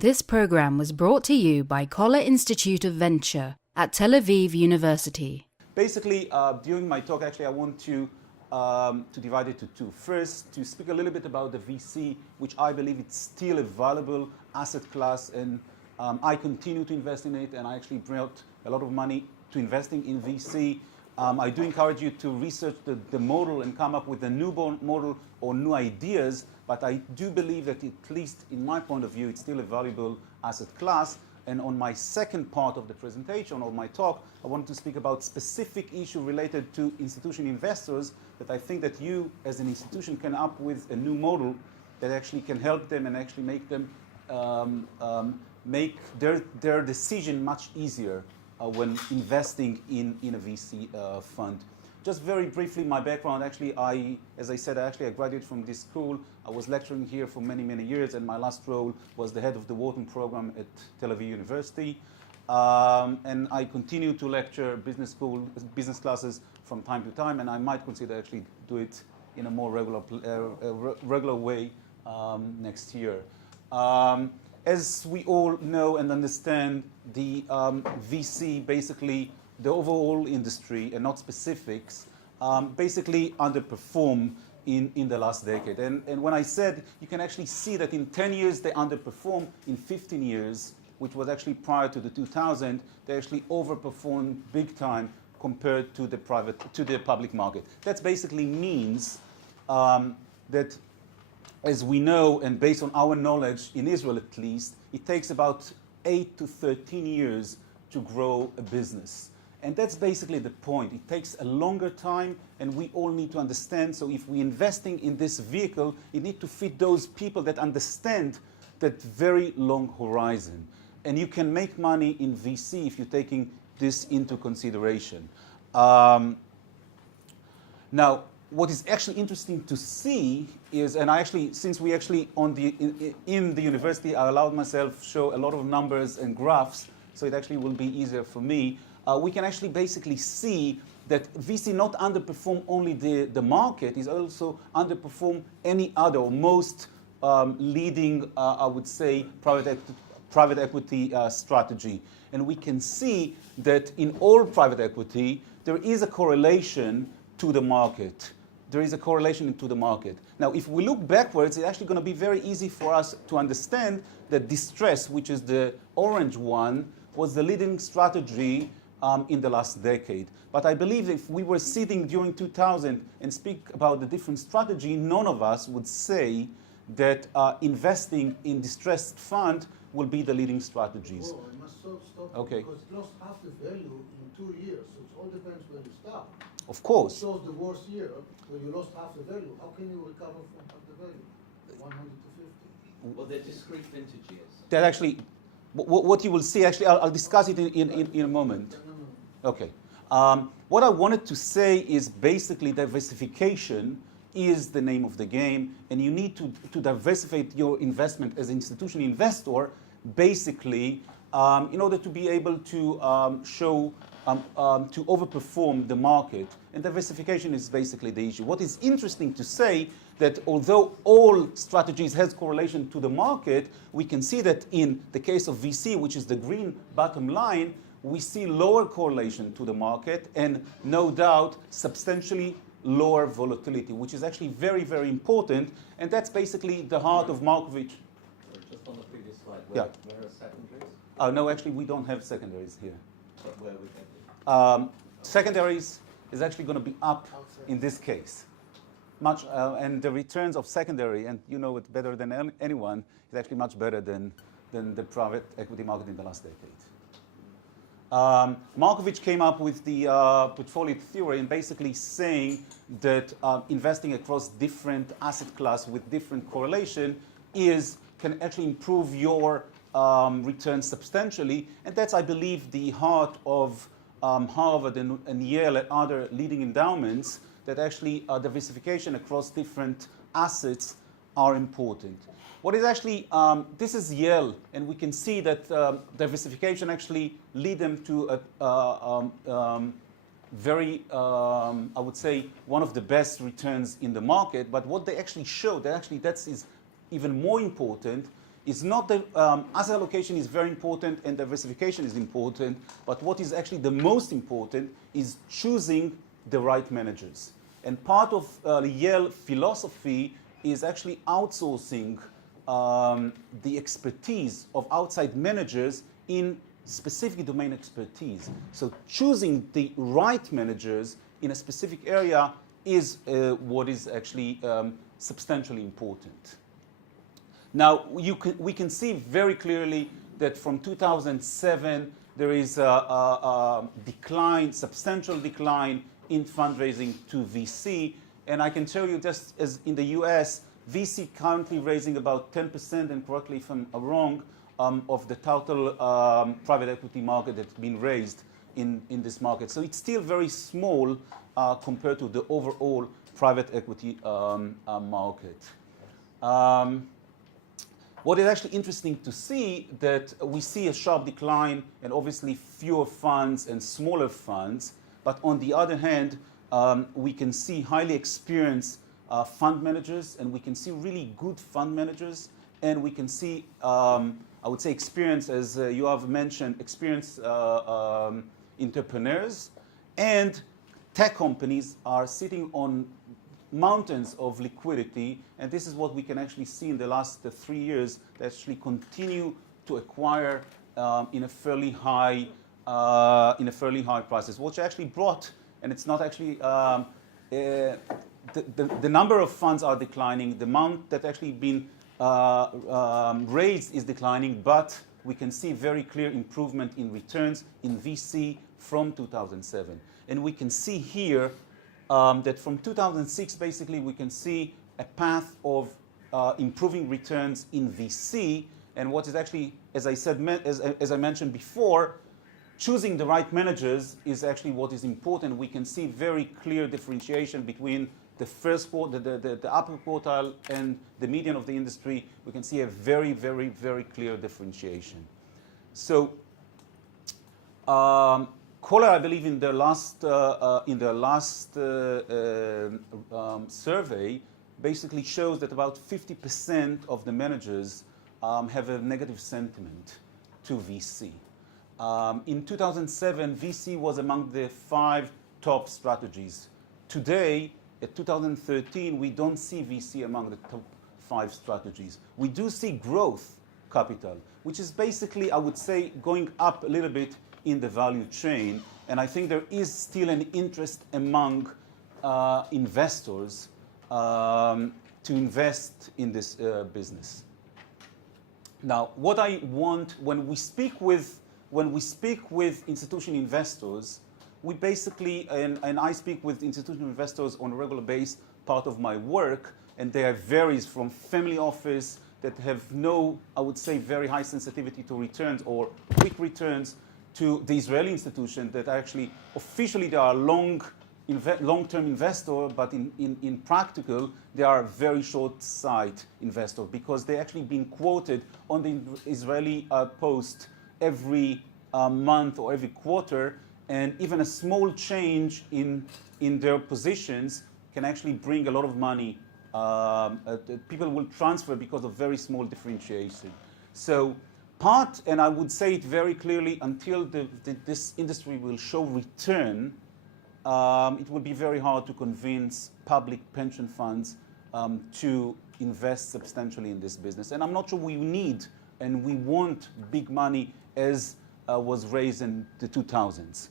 This program was brought to you by Koller Institute of Venture at Tel Aviv University. Basically, during my talk, actually, I want to divide it to two. First, to speak a little bit about the VC, which I believe it's still a valuable asset class, and I continue to invest in it, and I actually brought a lot of money to investing in VC. I do encourage you to research the model and come up with a new model or new ideas, but I do believe that, at least in my point of view, it's still a valuable asset class. And on my second part of the presentation or my talk, I wanted to speak about specific issue related to institutional investors that I think that you, as an institution, can up with a new model that actually can help them and actually make them make their decision much easier when investing in a VC fund. Just very briefly, my background, actually, as I said, I graduated from this school. I was lecturing here for many, many years, and my last role was the head of the Wharton program at Tel Aviv University. And I continue to lecture business classes from time to time, and I might consider actually do it in a more regular way next year. As we all know and understand, the VC, basically the overall industry and not specifics, basically underperform in the last decade. And when I said, you can actually see that in 10 years they underperform, in 15 years, which was actually prior to the 2000, they actually overperformed big time compared to the public market. That basically means that, as we know, and based on our knowledge in Israel at least, it takes about 8 to 13 years to grow a business. And that's basically the point. It takes a longer time, and we all need to understand. So if we're investing in this vehicle, it needs to fit those people that understand that very long horizon. And you can make money in VC if you're taking this into consideration. Now, what is actually interesting to see is, and since we actually in the university, I allowed myself show a lot of numbers and graphs, so it actually will be easier for me. We can actually basically see that VC not underperform only the market, is also underperform any other or most leading, I would say, private equity strategy. And we can see that in all private equity, there is a correlation to the market. There is a correlation to the market. Now, if we look backwards, it's actually going to be very easy for us to understand that distress, which is the orange one, was the leading strategy in the last decade. But I believe if we were sitting during 2000 and speak about the different strategy, none of us would say that investing in distressed fund will be the leading strategies. Oh, I must stop okay. Because it lost half the value in 2 years. So it all depends when you start. Of course. It shows the worst year when you lost half the value. How can you recover from half the value? 100 to 50. Well, they're discrete vintage years. That actually, what you will see, actually, I'll discuss it in a moment. Okay. What I wanted to say is basically diversification is the name of the game, and you need to diversify your investment as an institutional investor, basically, in order to be able to to overperform the market. And diversification is basically the issue. What is interesting to say that although all strategies has correlation to the market, we can see that in the case of VC, which is the green bottom line, we see lower correlation to the market and no doubt substantially lower volatility, which is actually very, very important. And that's basically the heart of Markovich. Just on the previous slide, Yeah. Where are secondaries? No, actually, we don't have secondaries here. But where would they be? Secondaries is actually going to be up in this case. And the returns of secondary, and you know it better than anyone, is actually much better than the private equity market in the last decade. Markovich came up with the portfolio theory and basically saying that investing across different asset class with different correlation can actually improve your returns substantially. And that's, I believe, the heart of Harvard and Yale and other leading endowments, that actually diversification across different assets are important. What is actually, this is Yale, and we can see that diversification actually lead them to a very, I would say, one of the best returns in the market. But what they actually show, that actually that is even more important, is not the asset allocation is very important and diversification is important, but what is actually the most important is choosing the right managers. And part of Yale philosophy is actually outsourcing the expertise of outside managers in specific domain expertise. So choosing the right managers in a specific area is what is actually substantially important. Now, we can see very clearly that from 2007 there is a decline, substantial decline in fundraising to VC. And I can tell you, just as in the US, VC currently raising about 10%, and correctly if I'm wrong, of the total private equity market that's been raised in this market. So it's still very small compared to the overall private equity market. What is actually interesting to see that we see a sharp decline and obviously fewer funds and smaller funds, but on the other hand, we can see highly experienced fund managers, and we can see really good fund managers, and we can see, I would say, experience, as you have mentioned, experienced entrepreneurs, and tech companies are sitting on mountains of liquidity, and this is what we can actually see in the last 3 years. They actually continue to acquire in a fairly high prices, which actually brought, and it's not actually the number of funds are declining, the amount that actually been raised is declining, but we can see very clear improvement in returns in VC from 2007, and we can see here. That from 2006, basically, we can see a path of improving returns in VC. And what is actually, as I said, as I mentioned before, choosing the right managers is actually what is important. We can see very clear differentiation between the first quarter, the upper quartile, and the median of the industry. We can see a very, very, very clear differentiation. So. Kohler, I believe, in their last survey, basically shows that about 50% of the managers have a negative sentiment to VC. In 2007, VC was among the 5 top strategies. Today, at 2013, we don't see VC among the top 5 strategies. We do see growth capital, which is basically, I would say, going up a little bit in the value chain, and I think there is still an interest among investors to invest in this business. Now, what I want when we speak with institutional investors, we basically and I speak with institutional investors on a regular basis, part of my work, and there varies from family office that have no, I would say, very high sensitivity to returns or quick returns, to the Israeli institution that actually officially they are long-term investor, but in practical they are very short-sighted investor because they actually been quoted on the Israeli Post every month or every quarter, and even a small change in their positions can actually bring a lot of money. People will transfer because of very small differentiation. So. And I would say it very clearly, until this industry will show return, it will be very hard to convince public pension funds to invest substantially in this business. And I'm not sure we need and we want big money as was raised in the 2000s.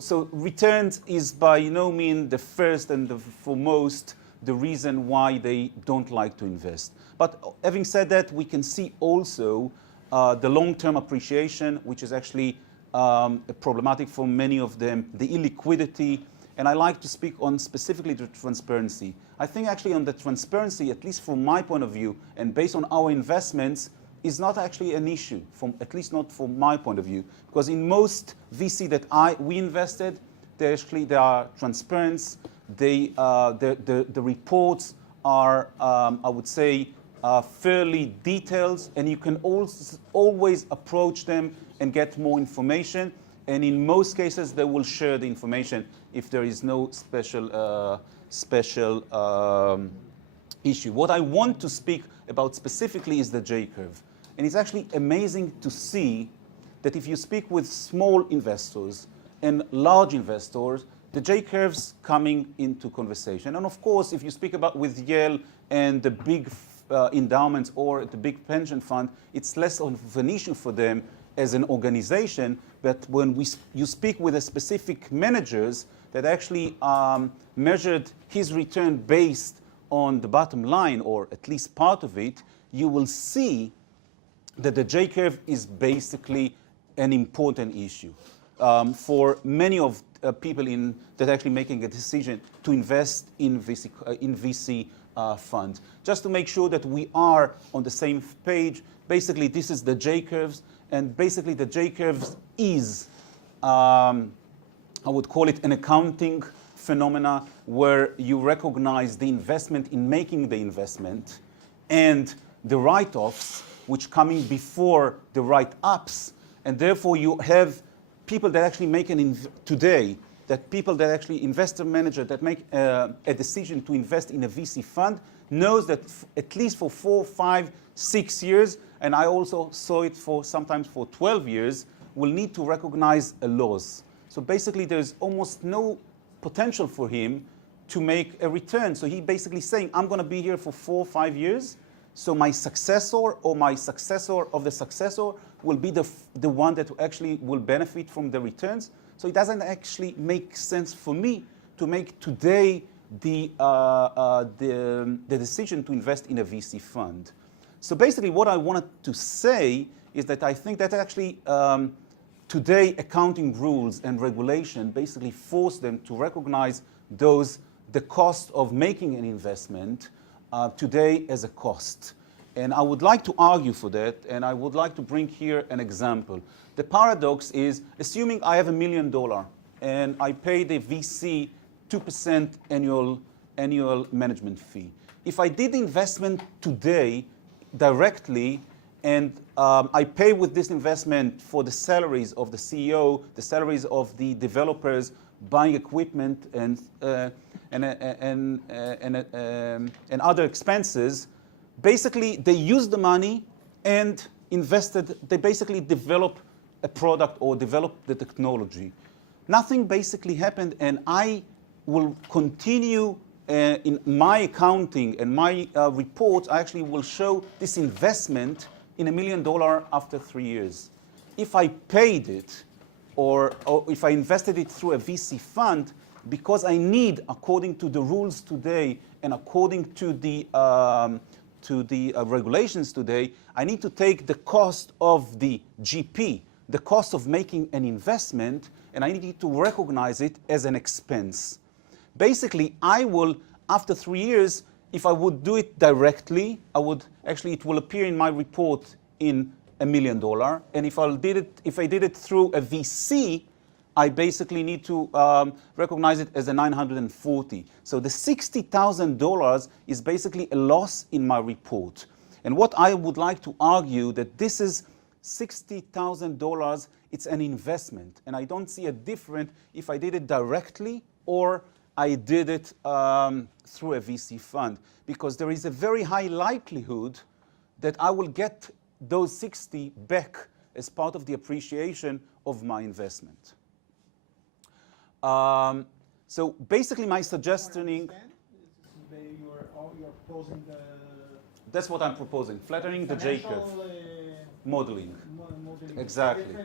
So returns is by no means the first and the foremost the reason why they don't like to invest. But having said that, we can see also the long-term appreciation, which is actually problematic for many of them, the illiquidity, and I like to speak on specifically the transparency. I think actually on the transparency, at least from my point of view, and based on our investments, is not actually an issue, at least not from my point of view, because in most VC that we invested, they are transparent. The reports are, I would say, fairly detailed, and you can always approach them and get more information. And in most cases, they will share the information if there is no special issue. What I want to speak about specifically is the Jcurve. And it's actually amazing to see that if you speak with small investors and large investors, the Jcurve's coming into conversation. And of course, if you speak about with Yale and the big endowments or the big pension fund, it's less of an issue for them as an organization. But when you speak with a specific managers that actually measured his return based on the bottom line, or at least part of it, you will see that the Jcurve is basically an important issue for many of people that are actually making a decision to invest in VC funds. Just to make sure that we are on the same page, basically this is the Jcurves, and basically the Jcurves is, I would call it an accounting phenomena where you recognize the investment in making the investment and the write-offs which coming before the write-ups, and therefore you have people that actually make people that actually investor manager that make a decision to invest in a VC fund knows that at least for 4, 5, 6 years, and I also saw it for sometimes for 12 years, will need to recognize a loss. So basically there's almost no potential for him to make a return. So he basically saying, I'm going to be here for 4 or 5 years, so my successor or my successor of the successor will be the one that actually will benefit from the returns. So it doesn't actually make sense for me to make today the decision to invest in a VC fund. So basically what I wanted to say is that I think that actually today accounting rules and regulation basically force them to recognize the cost of making an investment today as a cost. And I would like to argue for that, and I would like to bring here an example. The paradox is, assuming I have $1 million and I pay the VC 2% annual management fee. If I did investment today directly, and I pay with this investment for the salaries of the CEO, the salaries of the developers, buying equipment and other expenses, basically they use the money and invested, they basically develop a product or develop the technology. Nothing basically happened, and I will continue in my accounting and my reports, I actually will show this investment in $1 million after 3 years. If I paid it, or if I invested it through a VC fund, because I need, according to the rules today and according to the regulations today, I need to take the cost of the GP, the cost of making an investment, and I need to recognize it as an expense. Basically, I will, after 3 years, if I would do it directly, it will appear in my report in $1 million. And if I did it through a VC, I basically need to recognize it as a 940. So the $60,000 is basically a loss in my report. And what I would like to argue that this is $60,000, it's an investment. And I don't see a difference if I did it directly or I did it through a VC fund, because there is a very high likelihood that I will get those 60 back as part of the appreciation of my investment. So basically my suggesting... You're proposing the... That's what I'm proposing, flattening the Jcurve. Modeling. Exactly.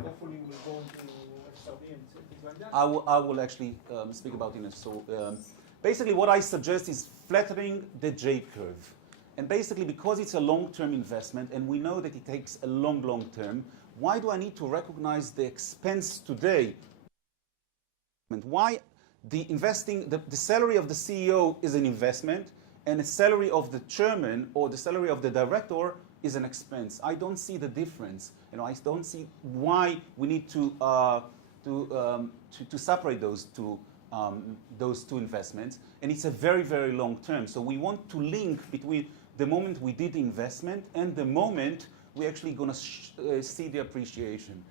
Hopefully we'll go into XRD and things like that. I will actually speak about it. So basically what I suggest is flattening the Jcurve. And basically because it's a long-term investment and we know that it takes a long term, why do I need to recognize the expense today? Why the salary of the CEO is an investment and the salary of the chairman or the salary of the director is an expense? I don't see the difference. I don't see why we need to separate those two investments. And it's a very long term. So we want to link between the moment we did the investment and the moment we're actually going to see the appreciation.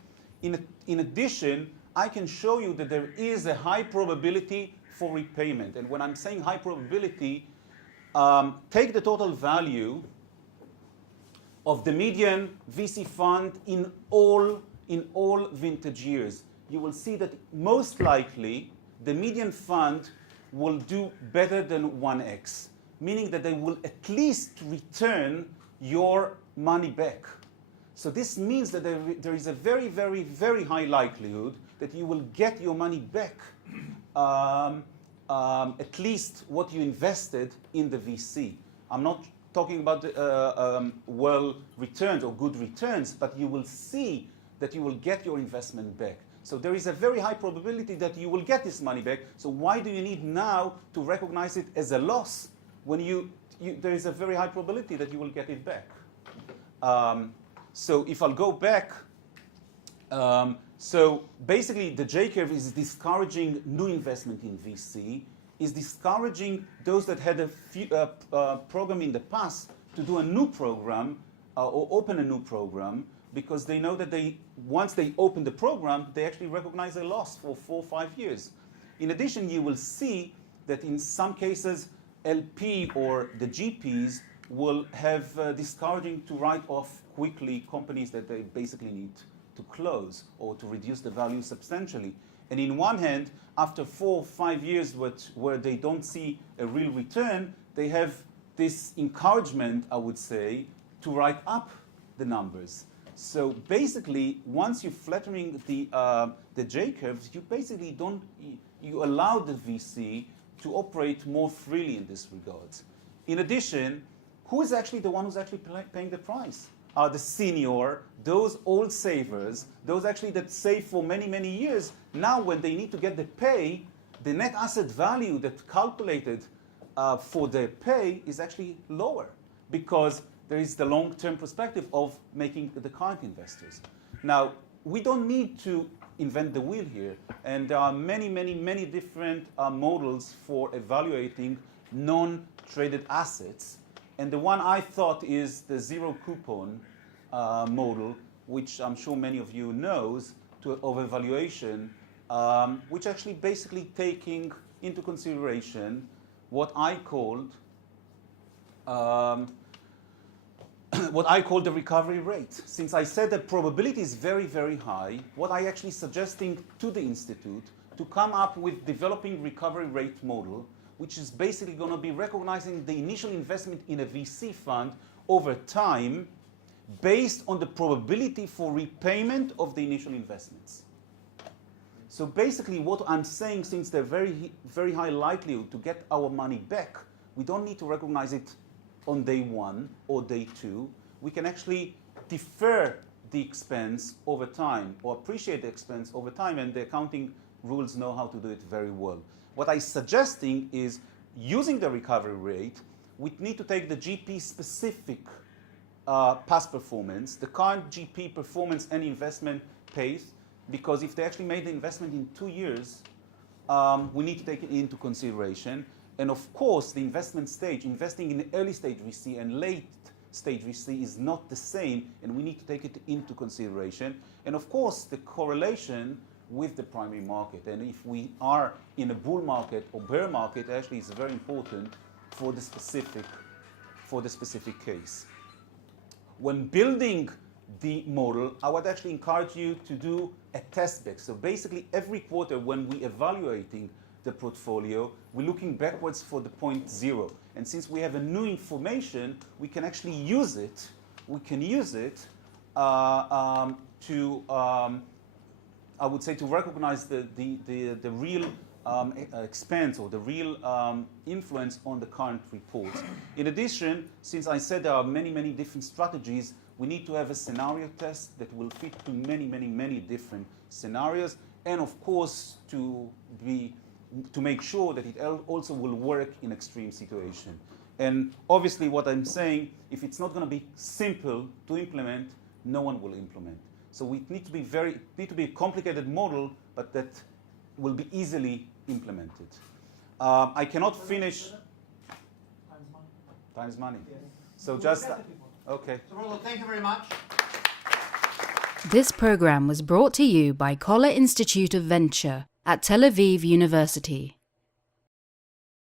In addition, I can show you that there is a high probability for repayment. And when I'm saying high probability, take the total value of the median VC fund in all vintage years, you will see that most likely the median fund will do better than 1x, meaning that they will at least return your money back. So this means that there is a very, very, very high likelihood that you will get your money back, at least what you invested in the VC. I'm not talking about well returns or good returns, but you will see that you will get your investment back. So there is a very high probability that you will get this money back. So why do you need now to recognize it as a loss when there is a very high probability that you will get it back? So if I'll go back, so basically the Jcurve is discouraging new investment in VC, is discouraging those that had a program in the past to do a new program or open a new program, because they know that once they open the program, they actually recognize a loss for 4 or 5 years. In addition, you will see that in some cases, LP or the GPs will have discouraging to write off quickly companies that they basically need to close or to reduce the value substantially. And in one hand, after 4 or 5 years where they don't see a real return, they have this encouragement, I would say, to write up the numbers. So basically, once you're flattering the Jcurves, you basically you allow the VC to operate more freely in this regard. In addition, who is actually the one who's actually paying the price? Are the senior, those old savers, those actually that save for many, many years. Now when they need to get the pay, the net asset value that's calculated for their pay is actually lower, because there is the long-term perspective of making the current investors. Now, we don't need to invent the wheel here, and there are many, many, many different models for evaluating non-traded assets. And the one I thought is the zero coupon model, which I'm sure many of you knows, of evaluation, which actually basically taking into consideration what I called the recovery rate. Since I said that probability is very, very high, what I actually suggesting to the Institute to come up with developing recovery rate model, which is basically going to be recognizing the initial investment in a VC fund over time based on the probability for repayment of the initial investments. So basically what I'm saying, since they're very, very high likelihood to get our money back, we don't need to recognize it on day 1 or day 2. We can actually defer the expense over time or appreciate the expense over time, and the accounting rules know how to do it very well. What I'm suggesting is, using the recovery rate, we need to take the GP specific past performance, the current GP performance and investment pace, because if they actually made the investment in 2 years, we need to take it into consideration. And of course, the investment stage, investing in early stage VC and late stage VC is not the same, and we need to take it into consideration. And of course, the correlation with the primary market. And if we are in a bull market or bear market, actually is very important for the specific case. When building the model, I would actually encourage you to do a test back. So basically, every quarter when we evaluating the portfolio, we're looking backwards for the point 0. And since we have a new information, we can actually use it. We can use it to, I would say, to recognize the real expense or the real influence on the current report. In addition, since I said there are many, many different strategies, we need to have a scenario test that will fit to many, many, many different scenarios, and of course to make sure that it also will work in extreme situation. And obviously what I'm saying, if it's not going to be simple to implement, no one will implement. So we need to be a complicated model, but that will be easily implemented. I cannot finish. Time's money. Time's money. Yes. So We'll just get the people. okay. So, Rollo, thank you very much. This program was brought to you by Koller Institute of Venture at Tel Aviv University.